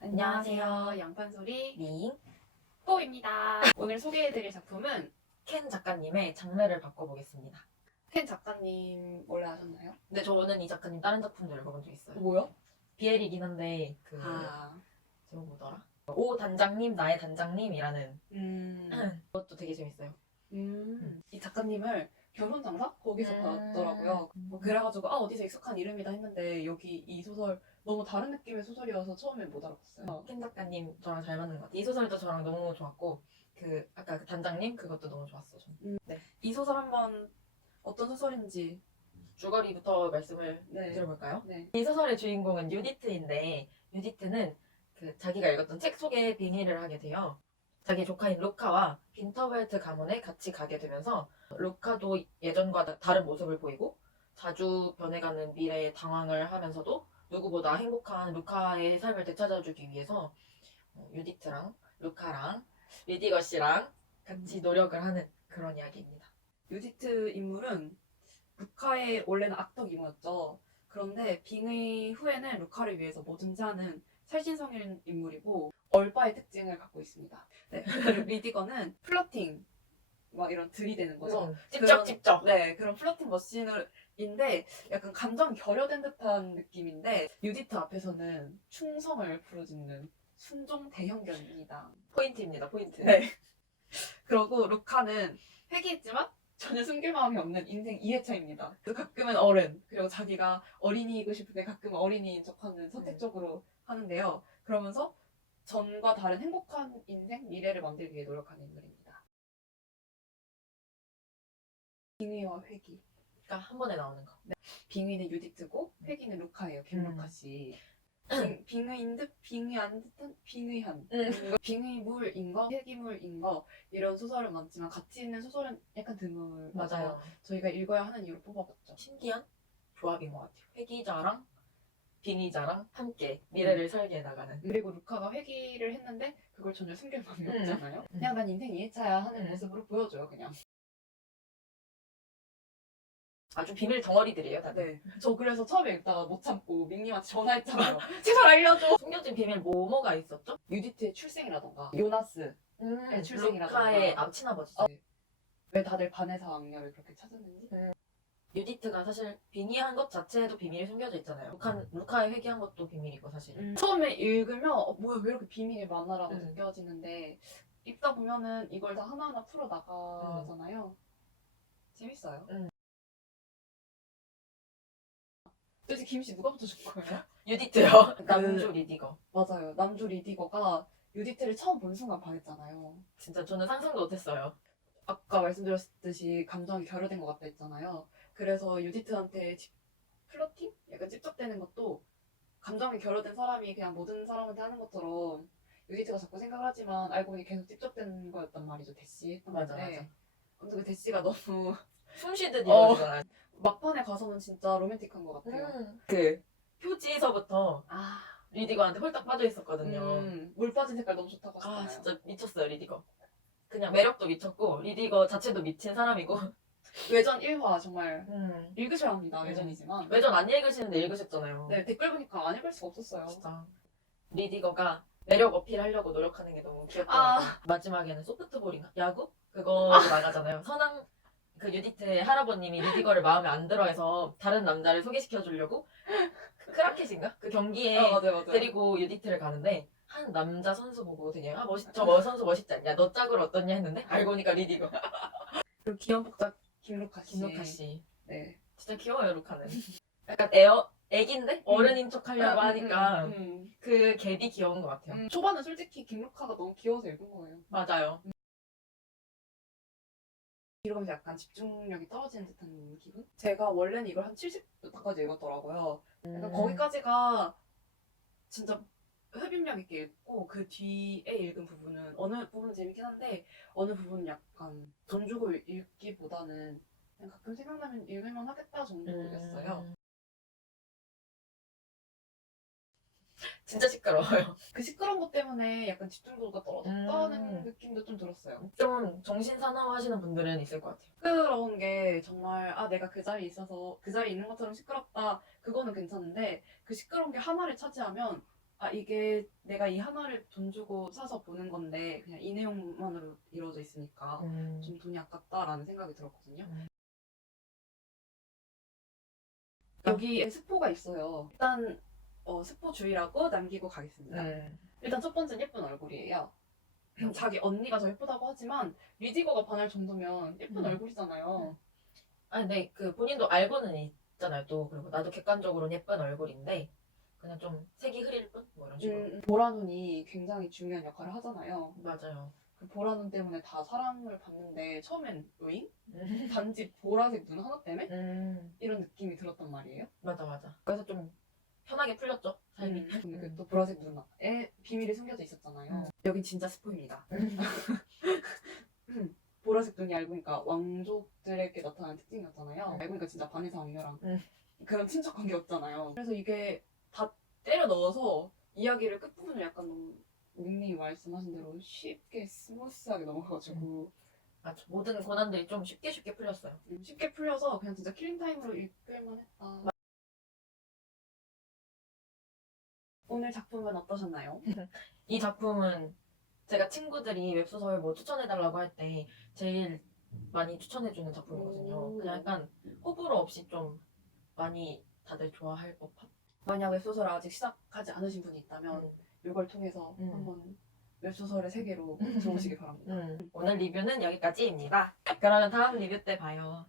안녕하세요. 양판소리 링, 꼬입니다. 오늘 소개해드릴 작품은 켄 작가님의 장르를 바꿔보겠습니다. 켄 작가님 원래 아셨나요? 근데 저는 이 작가님 다른 작품도 읽어본 적 있어요. 뭐요? 비엘이긴 한데 그 아, 제목 뭐더라? 오 단장님 나의 단장님이라는 음, 그것도 되게 재밌어요. 음, 이 작가님을 결혼 장사 거기서 음. 봤더라고요. 뭐 그래가지고 아 어디서 익숙한 이름이다 했는데 여기 이 소설 너무 다른 느낌의 소설이어서 처음엔 못 알아봤어요. 켄 작가님 저랑 잘 맞는 것 같아요. 이 소설도 저랑 너무 좋았고 그 아까 그 단장님 그것도 너무 좋았어. 저는. 이 소설 한번 어떤 소설인지 줄거리부터 말씀을 네, 드려볼까요? 네, 이 소설의 주인공은 유디트인데 유디트는 그 자기가 읽었던 책 속에 빙의를 하게 돼요. 자기 조카인 루카와 빈터벨트 가문에 같이 가게 되면서 루카도 예전과 다- 다른 모습을 보이고 자주 변해가는 미래에 당황을 하면서도 누구보다 행복한 루카의 삶을 되찾아주기 위해서 어, 유디트랑 루카랑 리디거 씨랑 같이 노력을 하는 그런 이야기입니다. 유디트 인물은 루카의 원래는 악덕 이모였죠. 그런데 빙의 후에는 루카를 위해서 뭐든지 하는 살신성인 인물이고 얼빠의 특징을 갖고 있습니다. 네. 그리고 리디거는 플러팅 막 이런 들이대는 거죠. 음, 찝쩍찝쩍. 네, 그런 플러팅 머신인데 약간 감정 결여된 듯한 느낌인데 유디트 앞에서는 충성을 부르짖는 순종 대형견입니다. 포인트입니다. 포인트. 네. 그러고 루카는 회개했지만 전혀 숨길 마음이 없는 인생 이해차입니다. 그 가끔은 어른, 그리고 자기가 어린이이고 싶은데 가끔은 어린이인 척하는 선택적으로 하는데요. 그러면서 전과 다른 행복한 인생, 미래를 만들기 위해 노력하는 인물입니다. 빙의와 회기. 그러니까 한 번에 나오는 거. 빙의는 유디트고 회기는 루카예요. 김루카 음. 씨. 빙, 빙의인 듯 빙의한 듯한 빙의한 음. 빙의물인 거 회기물인 거 이런 소설은 많지만 같이 있는 소설은 약간 드물 맞아요. 저희가 읽어야 하는 이유로 뽑아봤죠 신기한 조합인 것 같아요. 회기자랑 빙의자랑 함께 미래를 설계해 나가는. 그리고 루카가 회기를 했는데 그걸 전혀 숨길 마음이 음. 없잖아요 그냥 난 인생 2회차야 하는 음. 모습으로 보여줘요 그냥 아주 비밀 덩어리들이에요, 다들. 네. 저 그래서 처음에 읽다가 못 참고 밍님한테 전화했잖아요 제발 알려줘 숨겨진 비밀 뭐뭐가 있었죠? 유디트의 출생이라던가 요나스 음, 네, 출생이라던가. 루카의 앞 친아버지죠. 왜 다들 바네사 왕녀를 그렇게 찾았는지 유디트가 사실 빙의한 것 자체에도 비밀이 숨겨져 있잖아요. 루카, 루카의 회귀한 것도 비밀이고 사실. 음. 처음에 읽으면 어, 뭐야 왜 이렇게 비밀이 많아라고 음. 느껴지는데 읽다 보면은 이걸 다 하나하나 풀어 나가잖아요. 재밌어요. 음. 도대체 김씨 누가 붙여준 거예요? 유디트요. 남주 리디거. 맞아요. 남주 리디거가 유디트를 처음 본 순간 반했잖아요. 진짜 저는 상상도 못했어요. 아까 말씀드렸듯이 감정이 결여된 것 같다 했잖아요. 그래서 유디트한테 집- 플러팅? 약간 찝쩍대는 것도 감정이 결여된 사람이 그냥 모든 사람한테 하는 것처럼 유디트가 자꾸 생각을 하지만 알고 보니 계속 찝쩍대는 거였단 말이죠. 대시 했던 맞아, 건데. 맞아. 아무튼 그 대시가 너무 숨 쉬듯 어. 이러잖아요. 막판에 가서는 진짜 로맨틱한 것 같아요. 음. 그 표지에서부터 아, 리디거한테 홀딱 빠져 있었거든요. 음, 물 빠진 색깔 너무 좋다고 하셨잖아요. 아 진짜 미쳤어요 리디거. 그냥 매력도 미쳤고 리디거 자체도 미친 사람이고. 외전 1화 정말 음. 읽으셔야 합니다. 음. 외전이지만. 외전 안 읽으시는데 읽으셨잖아요. 네, 댓글 보니까 안 읽을 수가 없었어요. 진짜 리디거가 매력 어필하려고 노력하는 게 너무 귀엽다. 아. 마지막에는 소프트볼인가 야구 그거 나가잖아요. 선왕 그 유디트의 할아버님이 리디거를 마음에 안 들어해서 다른 남자를 소개시켜 주려고 그 크라켓인가 그 경기에 아, 맞아요, 맞아요. 데리고 유디트를 가는데 한 남자 선수 보고 되게 아 멋있 저 뭐 선수 멋있지 않냐 너 짝을 어떻냐 했는데 알고 보니까 리디거 그리고 귀여운 복자 김루카 씨. 김루카 씨 네. 진짜 귀여워요 루카는 약간 애어 애기인데 어른인 척 하려고 음, 하니까 음, 음, 그 갭이 귀여운 것 같아요. 음. 초반은 솔직히 김루카가 너무 귀여워서 읽은 거예요. 맞아요. 이러면서 약간 집중력이 떨어지는 듯한 기분? 제가 원래는 이걸 한 70부터까지 읽었더라고요. 약간 거기까지가 진짜 흡입력 있게 읽고 그 뒤에 읽은 부분은 어느 부분은 재밌긴 한데 어느 부분은 약간 돈 주고 읽기보다는 그냥 가끔 생각나면 읽을만 하겠다 정도였어요. 진짜 시끄러워요. 그 시끄러운 것 때문에 약간 집중도가 떨어졌다는 음. 느낌도 좀 들었어요. 좀 정신 사나워하시는 분들은 있을 것 같아요. 시끄러운 게 정말 아 내가 그 자리에 있어서 그 자리에 있는 것처럼 시끄럽다 그거는 괜찮은데 그 시끄러운 게 하나를 차지하면 아 이게 내가 이 하나를 돈 주고 사서 보는 건데 그냥 이 내용만으로 이루어져 있으니까 음. 좀 돈이 아깝다라는 생각이 들었거든요. 음. 여기에 스포가 있어요. 일단 어, 스포 주의라고 남기고 가겠습니다. 음. 일단 첫 번째는 예쁜 얼굴이에요. 자기 언니가 더 예쁘다고 하지만 리디거가 반할 정도면 예쁜 음. 얼굴이잖아요. 아니, 근데 그 본인도 알고는 있잖아요. 또 그리고 나도 객관적으로는 예쁜 얼굴인데 그냥 좀 색이 흐릴 뿐? 뭐 이런 식으로. 음, 보라눈이 굉장히 중요한 역할을 하잖아요. 맞아요. 그 보라눈 때문에 다 사랑을 받는데 처음엔 으잉? 음. 단지 보라색 눈 하나 때문에? 음, 이런 느낌이 들었단 말이에요. 맞아, 맞아. 그래서 좀 편하게 풀렸죠, 삶이. 음, 음. 그또 보라색 눈에 비밀이 숨겨져 있었잖아요. 음. 여긴 진짜 스포입니다. 보라색 눈이 알고 보니까 왕족들에게 나타나는 특징이었잖아요. 알고 보니까 진짜 반해서 왕녀랑 음. 그런 친척 관계였잖아요. 그래서 이게 다 때려 넣어서 이야기를 끝부분을 약간 너무 닉님이 말씀하신 대로 쉽게 스무스하게 넘어가가지고 맞아. 모든 고난들이 좀 쉽게 쉽게 풀렸어요. 음, 쉽게 풀려서 그냥 진짜 킬링타임으로 읽을만 했다. 오늘 작품은 어떠셨나요? 이 작품은 제가 친구들이 웹소설 뭐 추천해달라고 할 때 제일 많이 추천해주는 작품이거든요. 오. 그냥 약간 호불호 없이 좀 많이 다들 좋아할 법한. 만약 웹소설 아직 시작하지 않으신 분이 있다면 음. 이걸 통해서 음. 한번 웹소설의 세계로 들어오시기 바랍니다. 음, 오늘 리뷰는 여기까지입니다. 그러면 다음 리뷰 때 봐요.